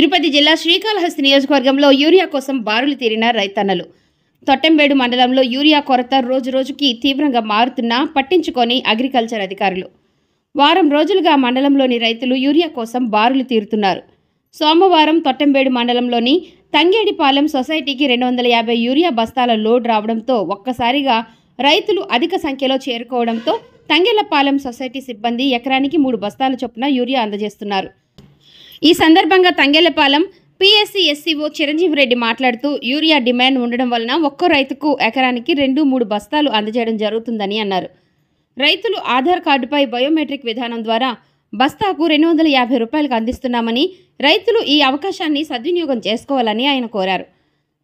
తిరుపతి జిల్లా శ్రీకాళహస్తి నియోజకవర్గంలో యూరియా కోసం బారులు తీరిన రైతన్నలు. తొట్టెంబేడు మండలంలో యూరియా కొరత రోజురోజుకి తీవ్రంగా మారుతున్నా పట్టించుకొని అగ్రికల్చర్ అధికారులు. వారం రోజులుగా మండలంలోని రైతులు యూరియా కోసం బారులు తీరుతున్నారు. సోమవారం తొట్టెంబేడు మండలంలోని తంగేడిపాలెం సొసైటీకి 250 యూరియా బస్తాల లోడ్ రావడంతో ఒక్కసారిగా రైతులు అధిక సంఖ్యలో చేరుకోవడంతో తంగేళ్లపాలెం సొసైటీ సిబ్బంది ఎకరానికి 3 బస్తాల చొప్పున యూరియా అందజేస్తున్నారు. ఈ సందర్భంగా తంగేళ్లపాలెం పిఎస్సి ఎస్సీఓ చిరంజీవి రెడ్డి మాట్లాడుతూ యూరియా డిమాండ్ ఉండడం వలన ఒక్కో రైతుకు ఎకరానికి 2-3 బస్తాలు అందజేయడం జరుగుతుందని అన్నారు. రైతులు ఆధార్ కార్డుపై బయోమెట్రిక్ విధానం ద్వారా బస్తాకు 250 రూపాయలకు అందిస్తున్నామని రైతులు ఈ అవకాశాన్ని సద్వినియోగం చేసుకోవాలని ఆయన కోరారు.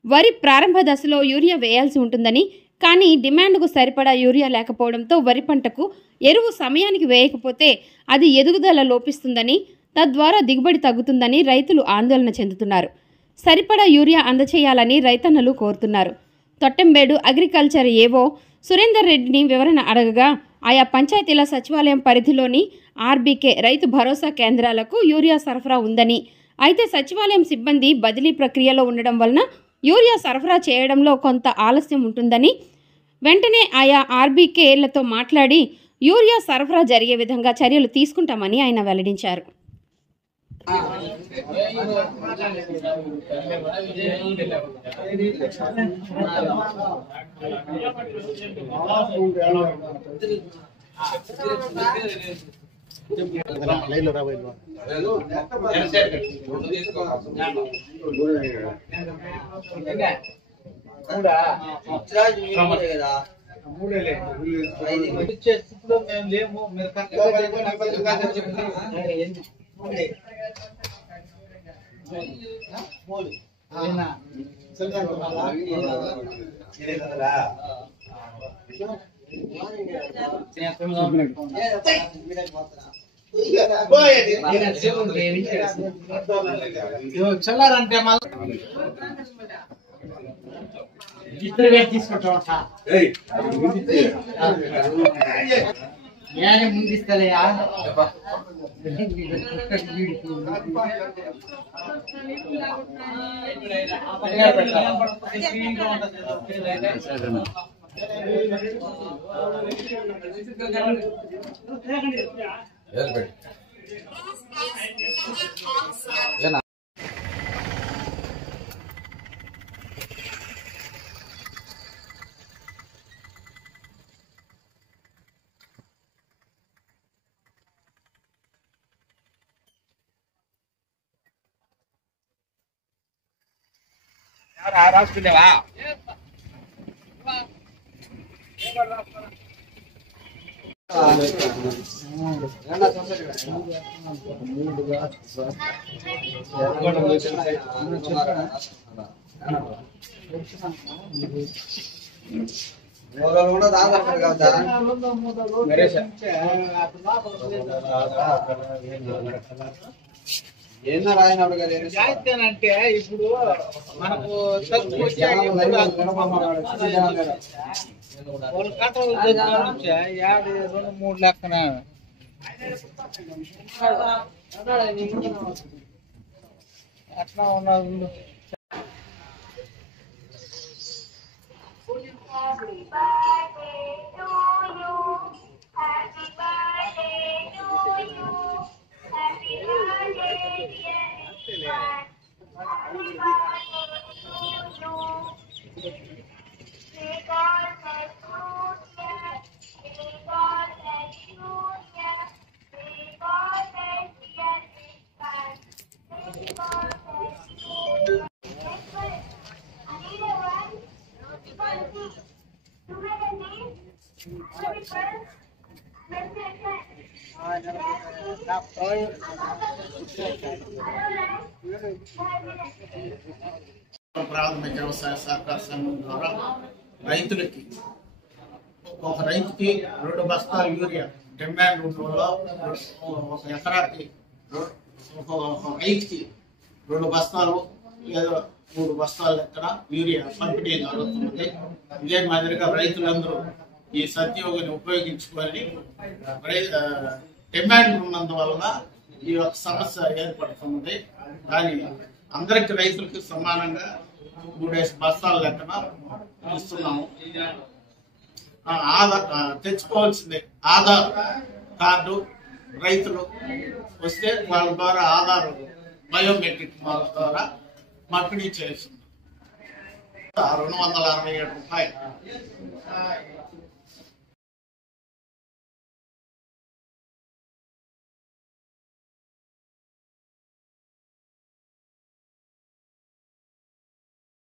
వరి ప్రారంభ దశలో యూరియా వేయాల్సి ఉంటుందని, కానీ డిమాండ్కు సరిపడా యూరియా లేకపోవడంతో వరి పంటకు ఎరువు సమయానికి వేయకపోతే అది ఎదుగుదల లోపిస్తుందని, తద్వారా దిగుబడి తగ్గుతుందని రైతులు ఆందోళన చెందుతున్నారు. సరిపడా యూరియా అందచేయాలని రైతన్నలు కోరుతున్నారు. తొట్టెంబేడు అగ్రికల్చర్ ఏవో సురేందర్ రెడ్డిని వివరణ అడగగా ఆయా పంచాయతీల సచివాలయం పరిధిలోని ఆర్బీకే రైతు భరోసా కేంద్రాలకు యూరియా సరఫరా ఉందని, అయితే సచివాలయం సిబ్బంది బదిలీ ప్రక్రియలో ఉండడం వలన యూరియా సరఫరా చేయడంలో కొంత ఆలస్యం ఉంటుందని, వెంటనే ఆయా ఆర్బీకేలతో మాట్లాడి యూరియా సరఫరా జరిగే విధంగా చర్యలు తీసుకుంటామని ఆయన వెల్లడించారు. చల్లారంటే ఇద్దరు వేసి తీసుకుంటా ముందిస్తలేయా రాసుకునేవా అంటే ఇప్పుడు మనకు యాభై 2-3 లెక్కన అట్లా ఉన్నది. ప్రాథమిక వ్యవసాయ సహకార సంఘం ద్వారా రైతులకి ఒక రైతుకి 2 బస్తాలు యూరియా డిమాండ్ రూపంలో ఒక ఎకరాకి ఒక రైతుకి 2 బస్తాలు లేదా 3 బస్తాలు ఎక్కడ యూరియా పంపిణీ జరుగుతుంది. ఇదే మాదిరిగా రైతులందరూ ఈ సద్యోగాన్ని ఉపయోగించుకొని డిమాండ్ ఉన్నందువలన ఈ యొక్క సమస్య ఏర్పడుతుంది. కానీ అందరికి రైతులకి సమానంగా 3 బస్తాల లెక్కన ఇస్తున్నాము. తెచ్చుకోవాల్సిందే ఆధార్ కార్డు రైతులు వస్తే వాళ్ళ ద్వారా ఆధార్ బయోమెట్రిక్ ద్వారా పంపిణీ చేస్తుంది. 267 రూపాయలు.